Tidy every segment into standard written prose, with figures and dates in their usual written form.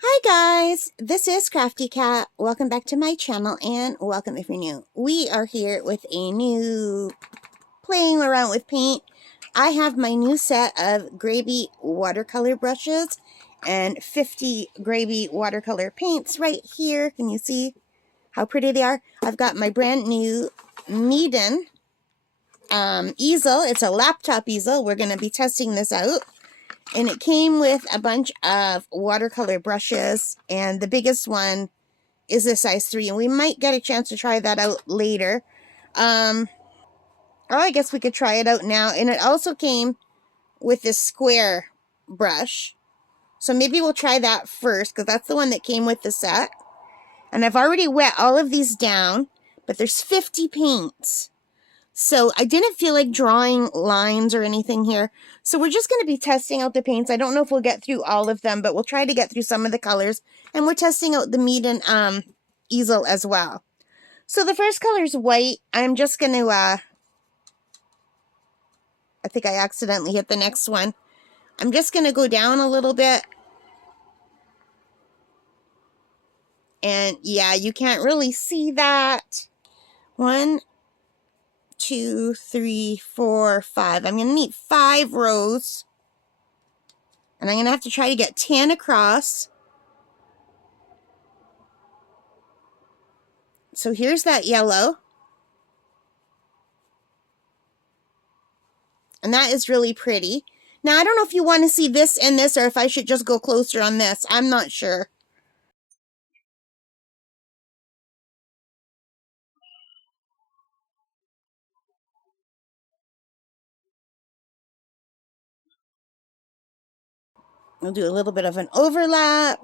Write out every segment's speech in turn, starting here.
Hi guys, this is Crafty Cat. Welcome back to my channel and welcome if you're new. We are here with a new playing around with paint. I have my new set of Grabie watercolor brushes and 50 Grabie watercolor paints right here. Can you see how pretty they are? I've got my brand new Meeden easel. It's a laptop easel. We're going to be testing this out. And it came with a bunch of watercolor brushes, and the biggest one is a size 3, and we might get a chance to try that out later. Or I guess we could try it out now. And it also came with this square brush, so maybe we'll try that first, because that's the one that came with the set. And I've already wet all of these down, but there's 50 paints. So I didn't feel like drawing lines or anything here. So we're just going to be testing out the paints. I don't know if we'll get through all of them, but we'll try to get through some of the colors. And we're testing out the Meeden easel as well. So the first color is white. I'm just going to, I think I accidentally hit the next one. I'm just going to go down a little bit. And yeah, you can't really see that. 1, 2, 3, 4, 5. I'm going to need 5 rows. And I'm going to have to try to get 10 across. So here's that yellow. And that is really pretty. Now, I don't know if you want to see this and this, or if I should just go closer on this. I'm not sure. We'll do a little bit of an overlap.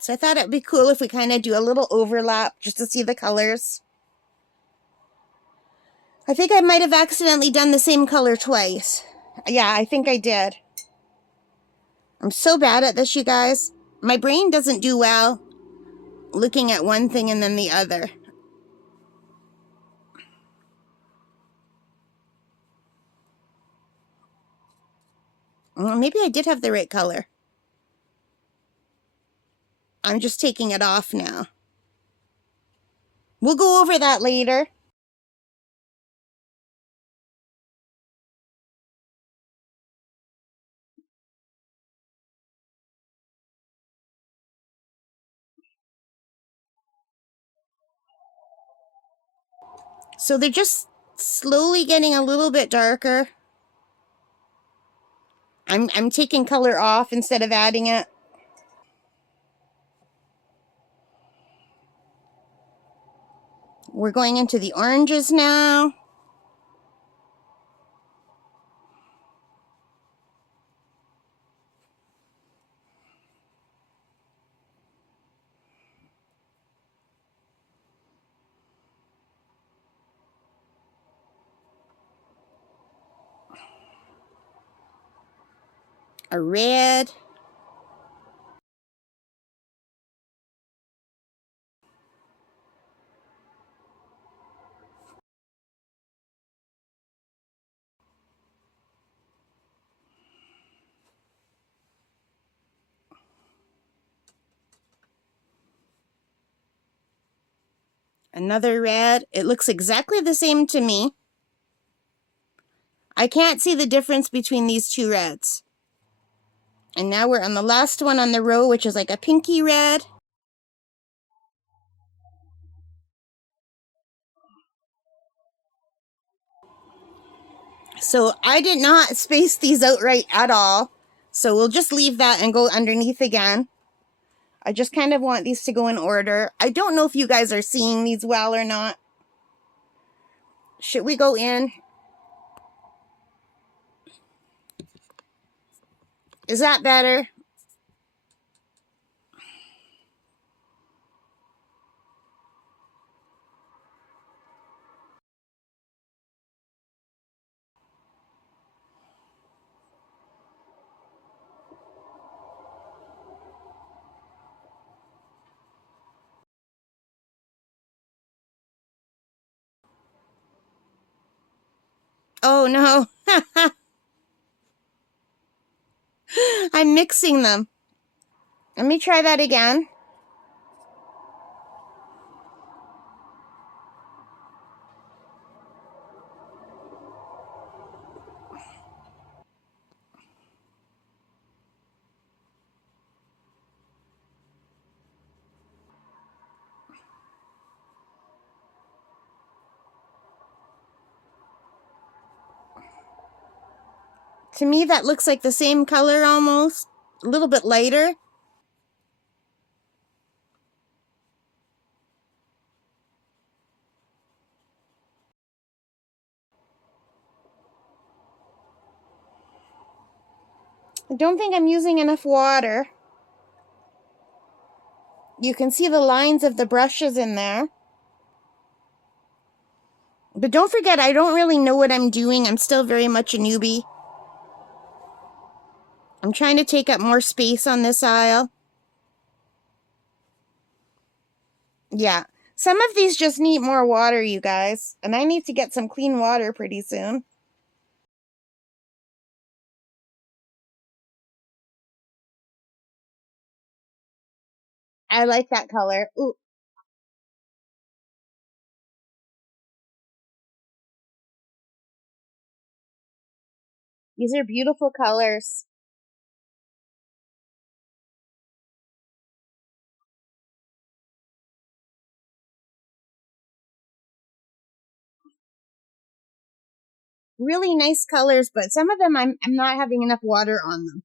So I thought it'd be cool if we kind of do a little overlap just to see the colors. I think I might have accidentally done the same color twice. Yeah, I think I did. I'm so bad at this, you guys. My brain doesn't do well looking at one thing and then the other. Well, maybe I did have the right color. I'm just taking it off now. We'll go over that later. So they're just slowly getting a little bit darker. I'm taking color off instead of adding it. We're going into the oranges now. A red. Another red. It looks exactly the same to me. I can't see the difference between these two reds. And now we're on the last one on the row, which is like a pinky red. So I did not space these out right at all. So we'll just leave that and go underneath again. I just kind of want these to go in order. I don't know if you guys are seeing these well or not. Should we go in? Is that better? Oh no. I'm mixing them. Let me try that again. To me, that looks like the same color almost. A little bit lighter. I don't think I'm using enough water. You can see the lines of the brushes in there. But don't forget, I don't really know what I'm doing. I'm still very much a newbie. I'm trying to take up more space on this aisle. Yeah. Some of these just need more water, you guys. And I need to get some clean water pretty soon. I like that color. Ooh, these are beautiful colors. Really nice colors, but some of them I'm not having enough water on them.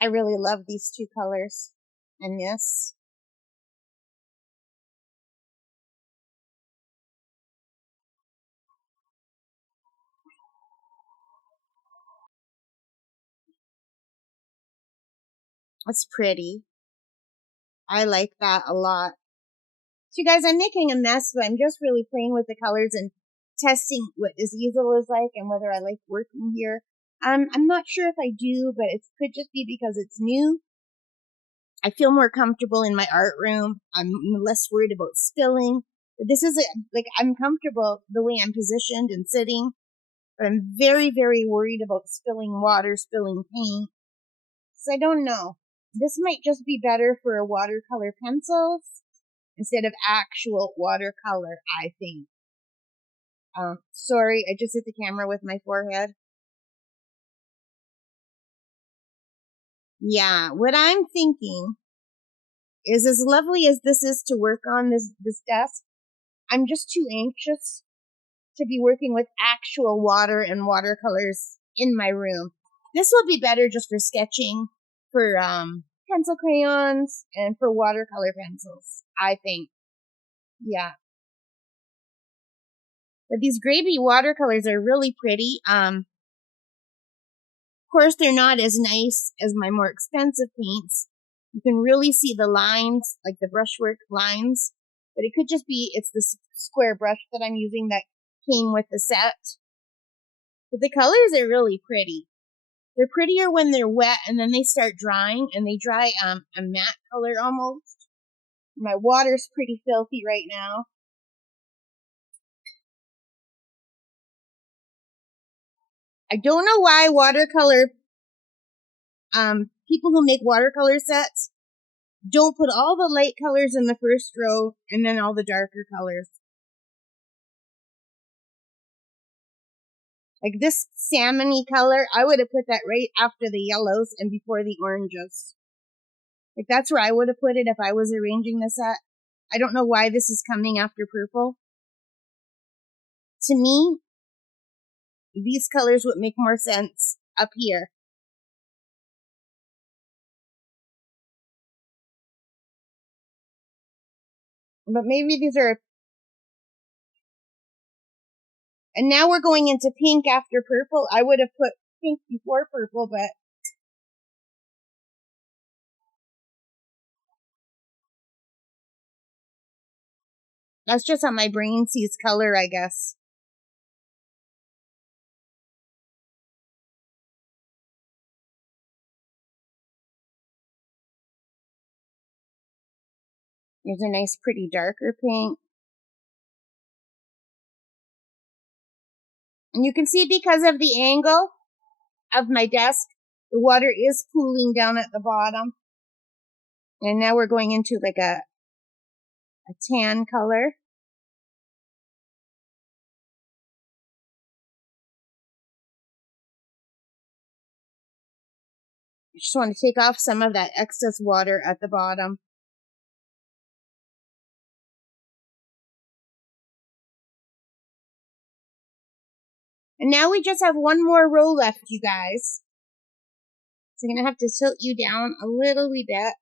I really love these two colors. And this. It's pretty. I like that a lot. So you guys, I'm making a mess, but I'm just really playing with the colors and testing what this easel is like and whether I like working here. I'm not sure if I do, but it could just be because it's new. I feel more comfortable in my art room. I'm less worried about spilling. But this is like I'm comfortable the way I'm positioned and sitting, but I'm very, very worried about spilling water, spilling paint. So I don't know. This might just be better for watercolor pencils instead of actual watercolor, I think. Sorry, I just hit the camera with my forehead. Yeah, what I'm thinking is as lovely as this is to work on this desk, I'm just too anxious to be working with actual water and watercolors in my room. This will be better just for sketching, for pencil crayons, and for watercolor pencils, I think. Yeah. But these Grabie watercolors are really pretty. Of course, they're not as nice as my more expensive paints. You can really see the lines, like the brushwork lines. But it could just be, it's the square brush that I'm using that came with the set. But the colors are really pretty. They're prettier when they're wet and then they start drying and they dry a matte color almost. My water's pretty filthy right now. I don't know why watercolor, people who make watercolor sets don't put all the light colors in the first row and then all the darker colors. Like this salmon-y color, I would have put that right after the yellows and before the oranges. Like that's where I would have put it if I was arranging the set. I don't know why this is coming after purple. To me, these colors would make more sense up here. But maybe these are... And now we're going into pink after purple. I would have put pink before purple, but that's just how my brain sees color, I guess. Here's a nice, pretty darker pink. And you can see because of the angle of my desk, the water is cooling down at the bottom. And now we're going into like a tan color. I just want to take off some of that excess water at the bottom. And now we just have one more row left, you guys. So I'm going to have to tilt you down a little wee bit.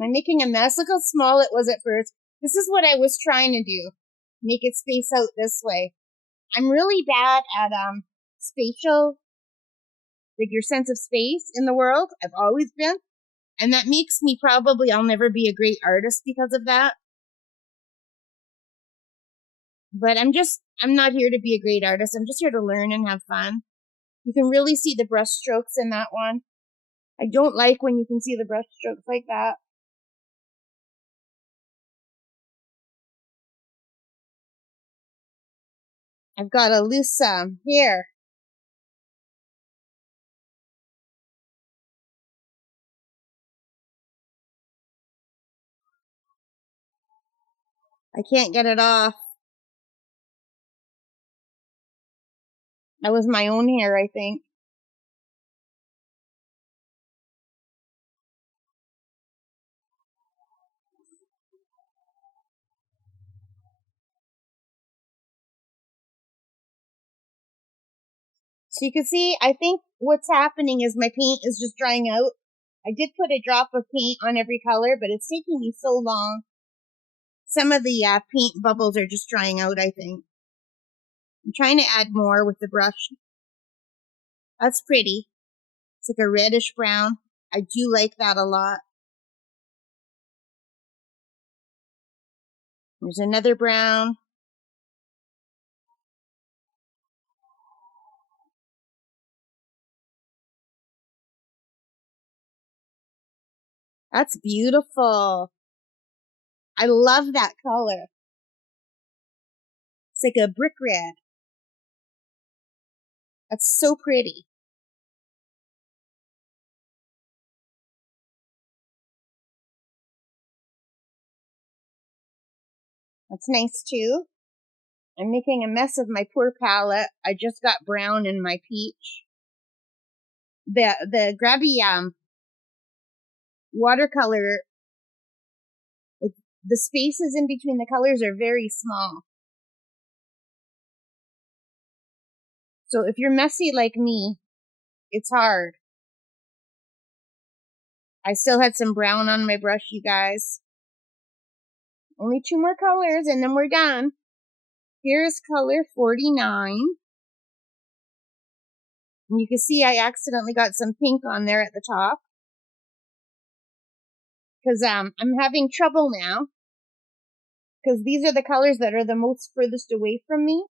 I'm making a mess. Look how small it was at first. This is what I was trying to do. Make it space out this way. I'm really bad at spatial, like your sense of space in the world. I've always been. And that makes me probably, I'll never be a great artist because of that. But I'm not here to be a great artist. I'm just here to learn and have fun. You can really see the brush strokes in that one. I don't like when you can see the brush strokes like that. I've got a loose hair. I can't get it off. That was my own hair, I think. So you can see, I think what's happening is my paint is just drying out. I did put a drop of paint on every color, but it's taking me so long. Some of the paint bubbles are just drying out, I think. I'm trying to add more with the brush. That's pretty. It's like a reddish brown. I do like that a lot. There's another brown. That's beautiful. I love that color. It's like a brick red. That's so pretty. That's nice too. I'm making a mess of my poor palette. I just got brown in my peach. The Grabie watercolor, the spaces in between the colors are very small. So if you're messy like me, it's hard. I still had some brown on my brush, you guys. Only 2 more colors and then we're done. Here's color 49. And you can see I accidentally got some pink on there at the top. Because I'm having trouble now. Because these are the colors that are the most furthest away from me.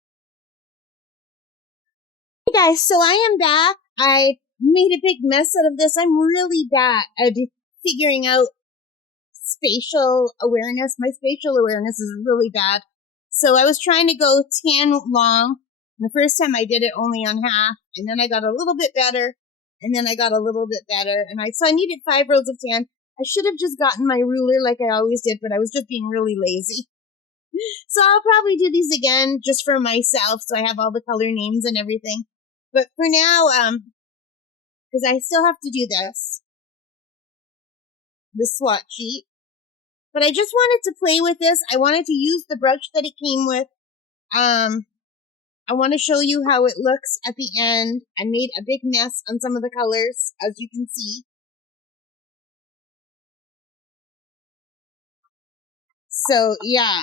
Hey guys, so I am back. I made a big mess out of this. I'm really bad at figuring out spatial awareness. My spatial awareness is really bad. So I was trying to go tan long. The first time I did it only on half, and then I got a little bit better, and then I got a little bit better, so I needed 5 rows of tan. I should have just gotten my ruler like I always did, but I was just being really lazy. So I'll probably do these again just for myself, so I have all the color names and everything. But for now, because I still have to do the swatch sheet. But I just wanted to play with this. I wanted to use the brush that it came with. I want to show you how it looks at the end. I made a big mess on some of the colors, as you can see. So, yeah.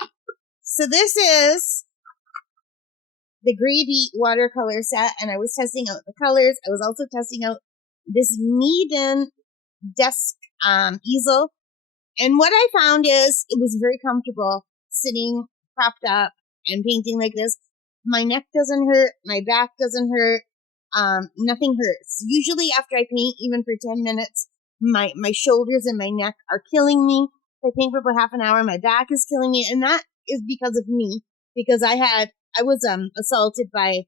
So this is the Grabie watercolor set, and I was testing out the colors. I was also testing out this Meeden desk easel. And what I found is it was very comfortable sitting propped up and painting like this. My neck doesn't hurt. My back doesn't hurt. Nothing hurts. Usually after I paint, even for 10 minutes, my shoulders and my neck are killing me. If I paint for about half an hour, my back is killing me. And that is because of me. Because I was assaulted by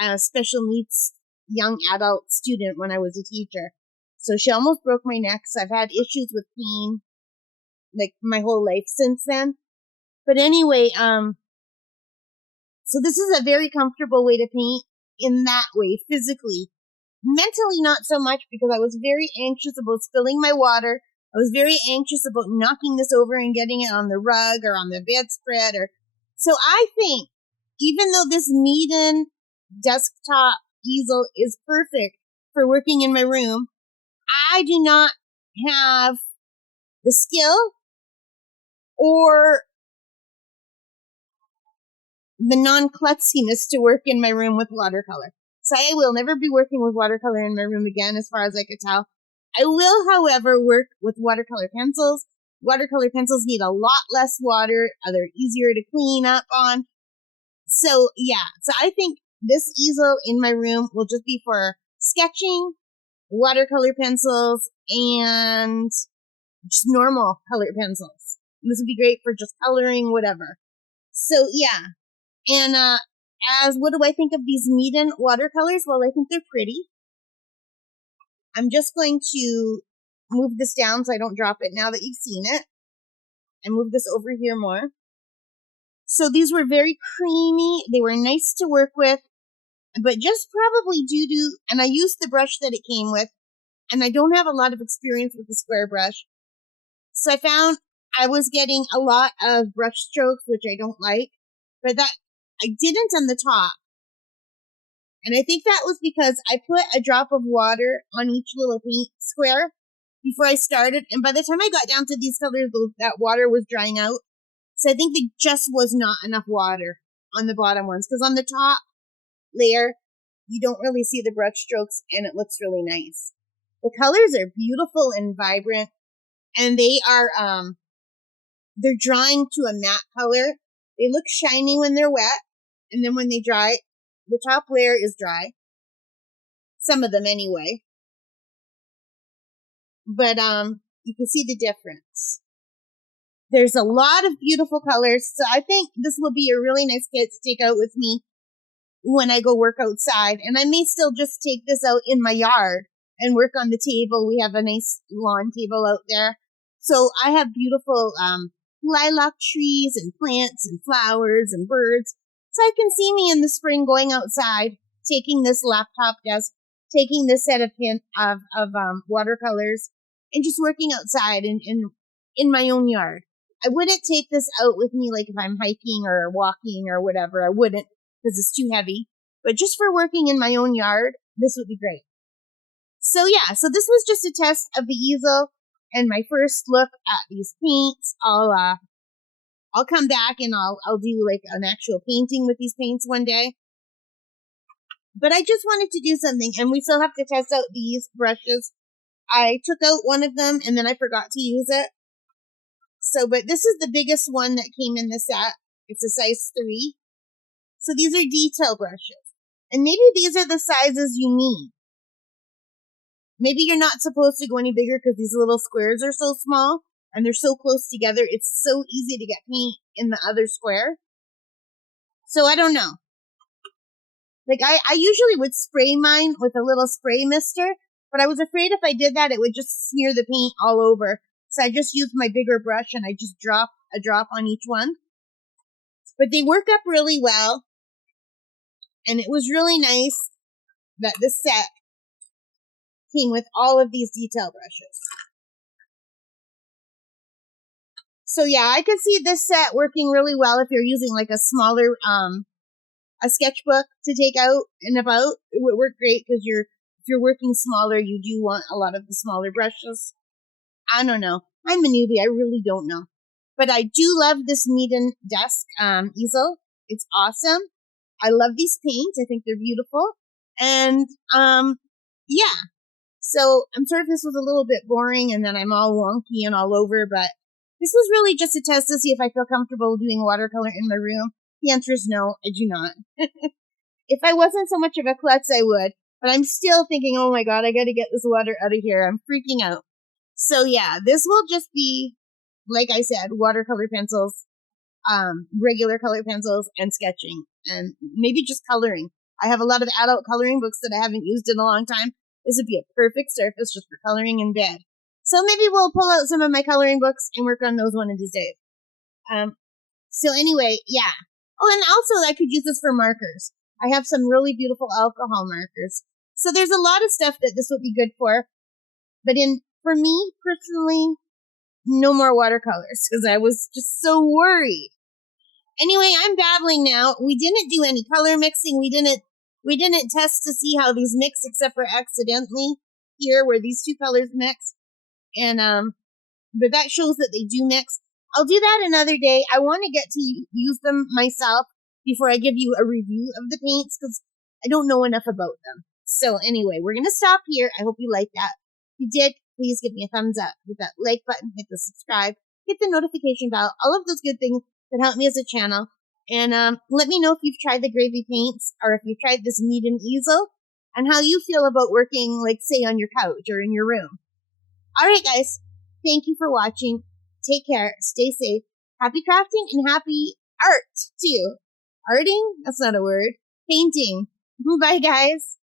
a special needs young adult student when I was a teacher. So she almost broke my neck. So I've had issues with pain like my whole life since then. But anyway, so this is a very comfortable way to paint in that way, physically. Mentally, not so much, because I was very anxious about spilling my water. I was very anxious about knocking this over and getting it on the rug or on the bedspread. So I think, even though this Meeden desktop easel is perfect for working in my room, I do not have the skill or the non-klutziness to work in my room with watercolor. So I will never be working with watercolor in my room again, as far as I could tell. I will, however, work with watercolor pencils. Watercolor pencils need a lot less water. They're easier to clean up on. So, yeah. So I think this easel in my room will just be for sketching, watercolor pencils, and just normal colored pencils. This would be great for just coloring, whatever. So, yeah. And what do I think of these Meeden watercolors? Well, I think they're pretty. I'm just going to move this down so I don't drop it now that you've seen it. And move this over here more. So these were very creamy. They were nice to work with. But just probably due to, and I used the brush that it came with, and I don't have a lot of experience with the square brush. So I found I was getting a lot of brush strokes, which I don't like. But that I didn't on the top. And I think that was because I put a drop of water on each little paint square before I started. And by the time I got down to these colors, that water was drying out. So I think there just was not enough water on the bottom ones. Because on the top layer, you don't really see the brush strokes, and it looks really nice. The colors are beautiful and vibrant. And they are, they're drying to a matte color. They look shiny when they're wet. And then when they dry, the top layer is dry. Some of them anyway. But you can see the difference. There's a lot of beautiful colors. So I think this will be a really nice kit to take out with me when I go work outside. And I may still just take this out in my yard and work on the table. We have a nice lawn table out there. So I have beautiful lilac trees and plants and flowers and birds. So I can see me in the spring going outside, taking this laptop desk, taking this set of watercolors, and just working outside in my own yard. I wouldn't take this out with me like if I'm hiking or walking or whatever. I wouldn't, because it's too heavy. But just for working in my own yard, this would be great. So yeah, so this was just a test of the easel and my first look at these paints. I'll I'll come back and I'll do like an actual painting with these paints one day. But I just wanted to do something, and we still have to test out these brushes. I took out one of them and then I forgot to use it. So, but this is the biggest one that came in the set. It's a size 3. So these are detail brushes. And maybe these are the sizes you need. Maybe you're not supposed to go any bigger because these little squares are so small and they're so close together. It's so easy to get paint in the other square. So I don't know. Like I usually would spray mine with a little spray mister, but I was afraid if I did that, it would just smear the paint all over. So I just used my bigger brush and I just drop a drop on each one. But they work up really well. And it was really nice that this set came with all of these detail brushes. So yeah, I could see this set working really well if you're using like a smaller, a sketchbook to take out and about. It would work great because if you're working smaller, you do want a lot of the smaller brushes. I don't know. I'm a newbie. I really don't know. But I do love this Meeden desk easel. It's awesome. I love these paints. I think they're beautiful. And yeah. So I'm sorry if this was a little bit boring and then I'm all wonky and all over, but this was really just a test to see if I feel comfortable doing watercolor in my room. The answer is no, I do not. If I wasn't so much of a klutz, I would. But I'm still thinking, oh my God, I got to get this water out of here. I'm freaking out. So yeah, this will just be, like I said, watercolor pencils, regular color pencils, and sketching, and maybe just coloring. I have a lot of adult coloring books that I haven't used in a long time. This would be a perfect surface just for coloring in bed. So maybe we'll pull out some of my coloring books and work on those one of these days. So anyway, yeah. Oh, and also I could use this for markers. I have some really beautiful alcohol markers. So there's a lot of stuff that this would be good for. But for me personally, no more watercolors because I was just so worried. Anyway, I'm babbling now. We didn't do any color mixing. We didn't test to see how these mix except for accidentally here where these two colors mix. And but that shows that they do mix. I'll do that another day. I want to get to use them myself before I give you a review of the paints because I don't know enough about them. So anyway, we're going to stop here. I hope you like that. If you did, please give me a thumbs up. Hit that like button, hit the subscribe, hit the notification bell, all of those good things that help me as a channel. And let me know if you've tried the Grabie paints or if you've tried this Meeden easel and how you feel about working, like, say, on your couch or in your room. All right, guys. Thank you for watching. Take care. Stay safe. Happy crafting and happy art, too. Arting? That's not a word. Painting. Bye, guys.